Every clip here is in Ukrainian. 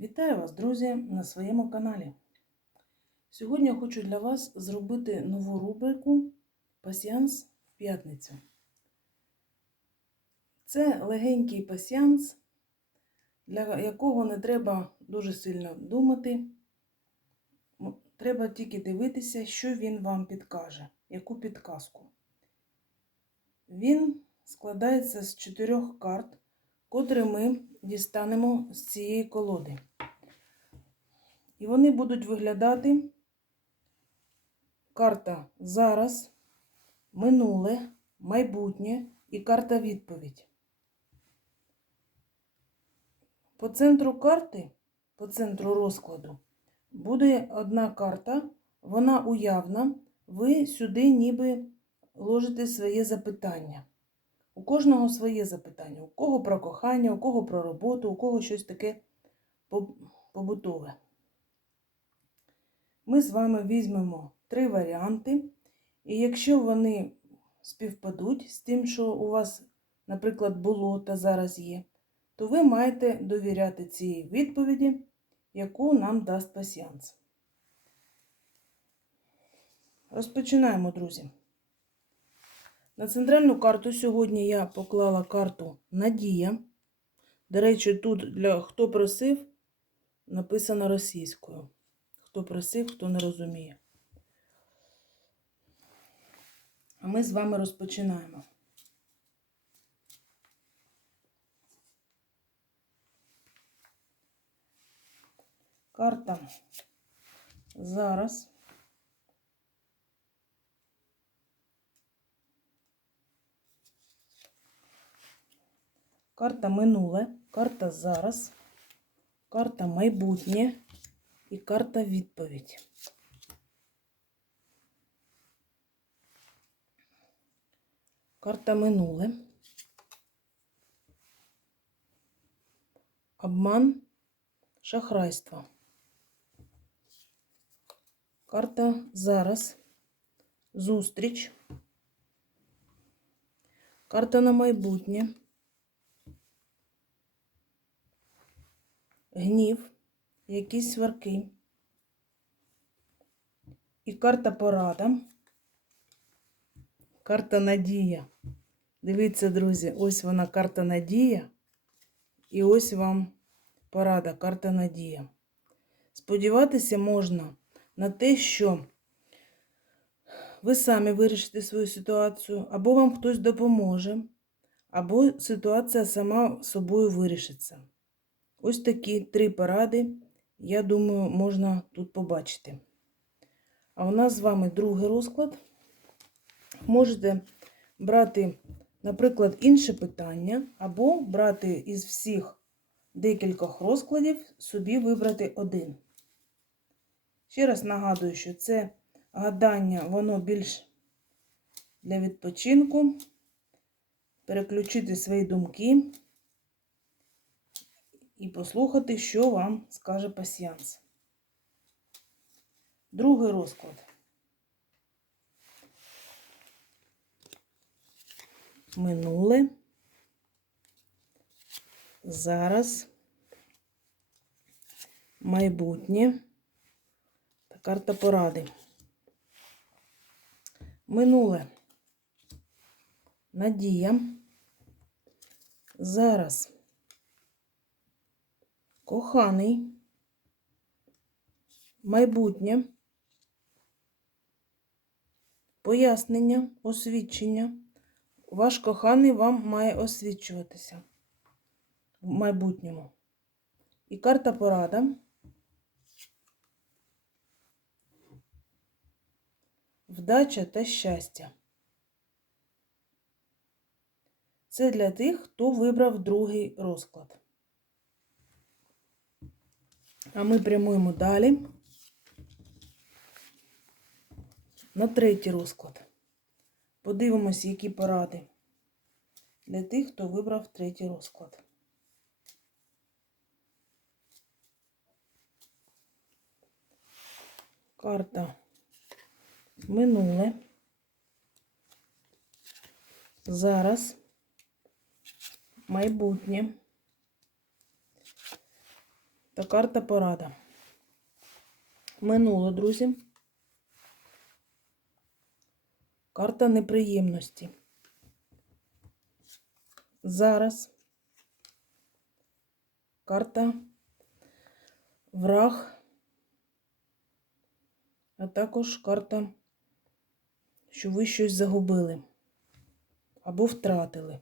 Вітаю вас, друзі, на своєму каналі. Сьогодні хочу для вас зробити нову рубрику Пасіанс в п'ятницю. Це легенький пасіанс, для якого не треба дуже сильно думати. Треба тільки дивитися, що він вам підкаже, яку підказку. Він складається з чотирьох карт, котрі ми дістанемо з цієї колоди. І вони будуть виглядати карта зараз, минуле, майбутнє і карта відповідь. По центру карти, по центру розкладу, буде одна карта, вона уявна. Ви сюди ніби ложите своє запитання. У кожного своє запитання. У кого про кохання, у кого про роботу, у кого щось таке побутове. Ми з вами візьмемо три варіанти, і якщо вони співпадуть з тим, що у вас, наприклад, було та зараз є, то ви маєте довіряти цій відповіді, яку нам дасть пасіанс. Розпочинаємо, друзі. На центральну карту сьогодні я поклала карту Надія. До речі, тут для хто просив, написано російською. Хто просив, хто не розуміє. А ми з вами розпочинаємо. Карта зараз. Карта минуле, карта зараз, карта майбутнє і карта відповідь. Карта минуле. Обман, шахрайство. Карта зараз. Зустріч. Карта на майбутнє. Гнів, якісь сварки. І карта порада. Карта Надія. Дивіться, друзі, ось вона карта Надія. І ось вам порада, карта Надія. Сподіватися можна на те, що ви самі вирішите свою ситуацію, або вам хтось допоможе, або ситуація сама собою вирішиться. Ось такі три поради, я думаю, можна тут побачити. А у нас з вами другий розклад. Можете брати, наприклад, інше питання, або брати із всіх декількох розкладів, собі вибрати один. Ще раз нагадую, що це гадання, воно більш для відпочинку, переключити свої думки і послухати, що вам скаже пасіанс. Другий розклад. Минуле. Зараз. Майбутнє. Та карта поради. Минуле. Надія. Зараз. Коханий. Майбутнє. Пояснення, освідчення. Ваш коханий вам має освічуватися в майбутньому. І карта порада. Вдача та щастя. Це для тих, хто вибрав другий розклад. А ми прямуємо далі на третій розклад. Подивимось, які поради для тих, хто вибрав третій розклад. Карта минуле. Зараз майбутнє та карта порада. Минуло, друзі. Карта неприємності. Зараз карта враг, а також карта, що ви щось загубили або втратили.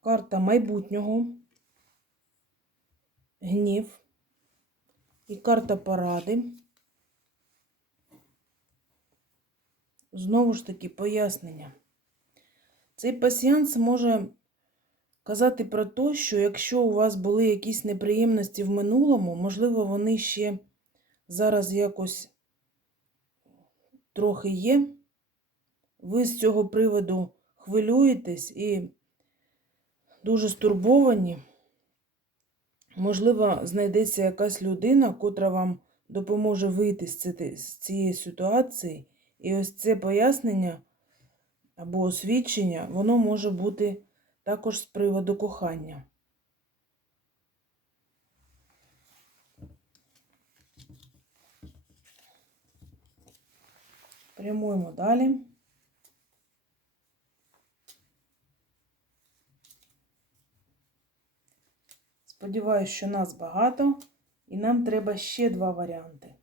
Карта майбутнього, гнів і карта поради. Знову ж таки, пояснення. Цей пасіянс може казати про те, що якщо у вас були якісь неприємності в минулому, можливо, вони ще зараз якось трохи є. Ви з цього приводу хвилюєтесь і дуже стурбовані. Можливо, знайдеться якась людина, котра вам допоможе вийти з цієї ситуації. І ось це пояснення або освідчення, воно може бути також з приводу кохання. Прямуємо далі. Сподіваюсь, що нас багато, і нам треба ще два варіанти.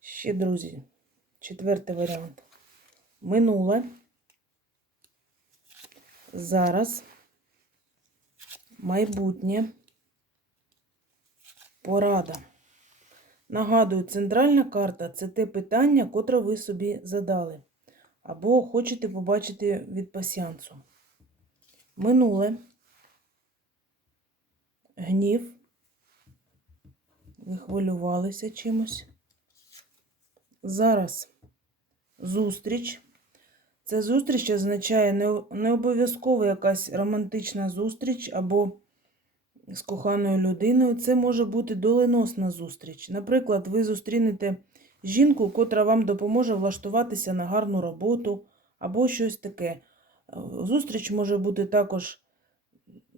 Ще, друзі, четвертий варіант. Минуле. Зараз. Майбутнє. Порада. Нагадую, центральна карта це те питання, котре ви собі задали. Або хочете побачити від пасіансу. Минуле. Гнів. Ви хвилювалися чимось. Зараз зустріч. Ця зустріч означає не обов'язково якась романтична зустріч або з коханою людиною. Це може бути доленосна зустріч. Наприклад, ви зустрінете жінку, котра вам допоможе влаштуватися на гарну роботу або щось таке. Зустріч може бути також,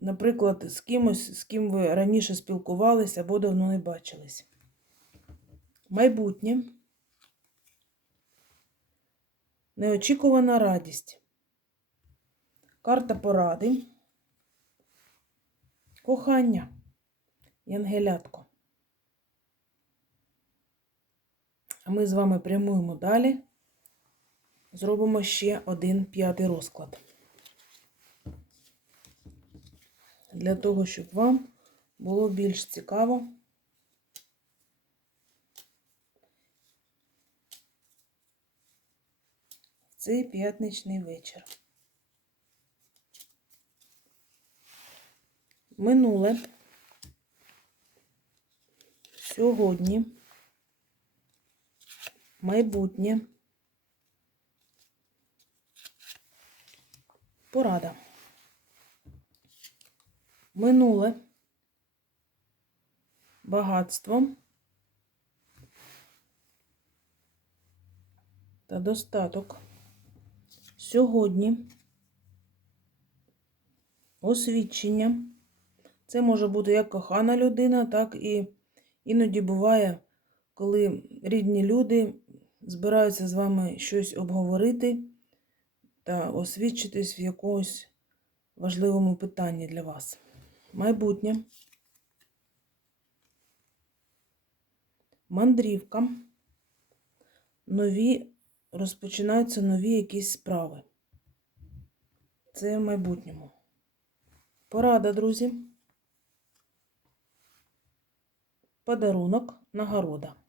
наприклад, з кимось, з ким ви раніше спілкувалися або давно не бачились. Майбутнє. Неочікувана радість. Карта поради. Кохання. Янгелятко. А ми з вами прямуємо далі. Зробимо ще один п'ятий розклад. Для того, щоб вам було більш цікаво. цей п'ятничний вечір. Минуле сьогодні, майбутнє, порада. Минуле багатство та достаток. Сьогодні освідчення. Це може бути як кохана людина, так і іноді буває, коли рідні люди збираються з вами щось обговорити та освідчитись в якомусь важливому питанні для вас. Майбутнє. Мандрівка. Нові розпочинаються нові якісь справи. Це в майбутньому. Порада, друзі. Подарунок, нагорода.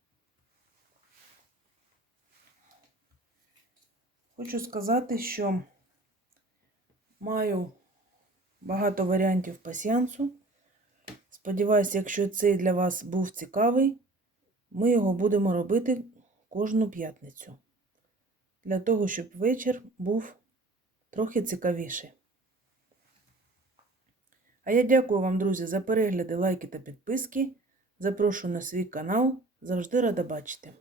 Хочу сказати, що маю багато варіантів пасіансу. Сподіваюся, якщо цей для вас був цікавий, ми його будемо робити кожну п'ятницю для того, щоб вечір був трохи цікавіший. А я дякую вам, друзі, за перегляди, лайки та підписки. Запрошую на свій канал. Завжди рада бачити.